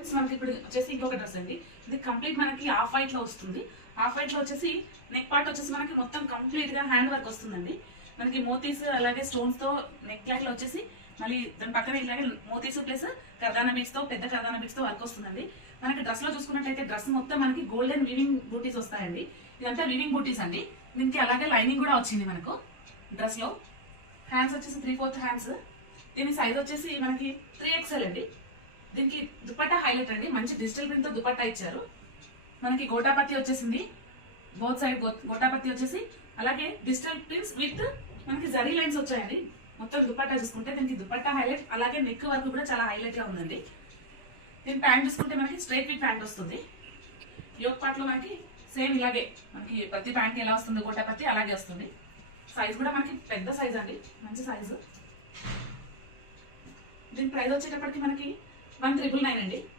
Friends మనకి ఇప్పుడు వచ్చేసి ఇంకొక డ్రెస్ అండి. ఇది కంప్లీట్ మనకి ఆఫ్ వైట్ లో వస్తుంది. ఆఫ్ వైట్ లో వచ్చేసి నెక్ పార్ట్ వచ్చేసి మనకి మొత్తం కంప్లీట్ గా హ్యాండ్ వర్క్ వస్తుందండి. మనకి మోతీస్ అలాగే స్టోన్స్ తో నెక్ లైన్ లో వచ్చేసి మళ్ళీ దాని పక్కన ఇలాగే మోతీస్ ప్లస్ కర్దానా బీడ్స్ తో పెద్ద కర్దానా బీడ్స్ తో వర్క్ వస్తుందండి. మనకి డ్రెస్ లో చూసుకున్నట్లయితే డ్రెస్ మొత్తం మనకి గోల్డెన్ వీవింగ్ బూటీస్ వస్తాయండి. ఇదంతా వీవింగ్ బూటీస్ అండి. దీనికి అలాగే లైనింగ్ కూడా వచ్చింది మనకు డ్రెస్ లో. హ్యాండ్స్ వచ్చేసి 3/4 హ్యాండ్స్. దీని సైజ్ వచ్చేసి మనకి 3XL అండి. దీనికి దుపట్టా హైలైట్ అండి. మంచి డిజిటల్ ప్రింట్ తో దుపట్టా ఇచ్చారు. మనకి గోటాపత్తి వచ్చేసింది. బోత్ సైడ్ గోటాపత్తి వచ్చేసి అలాగే డిజిటల్ ప్రింట్స్ విత్ మనకి జరీ లైన్స్ వచ్చాయండి. మొత్తం దుపట్టా చూసుకుంటే దీనికి దుపట్టా హైలైట్ అలాగే నెక్ వర్క్ కూడా చాలా హైలైట్ గా ఉందండి. దీని ప్యాంట్ చూసుకుంటే మనకి స్ట్రైట్ ఫిట్ ప్యాంట్ వస్తుంది. యోక్ పార్ట్ లో మనకి సేమ్ ఇలాగే మనకి ప్రతి ప్యాంట్ ఎలా వస్తుంది గోటాపత్తి అలాగే వస్తుంది. సైజ్ కూడా మనకి పెద్ద సైజ్ అండి, మంచి సైజు. దీని ప్రైస్ వచ్చేటప్పటికి మనకి 1999 అండి.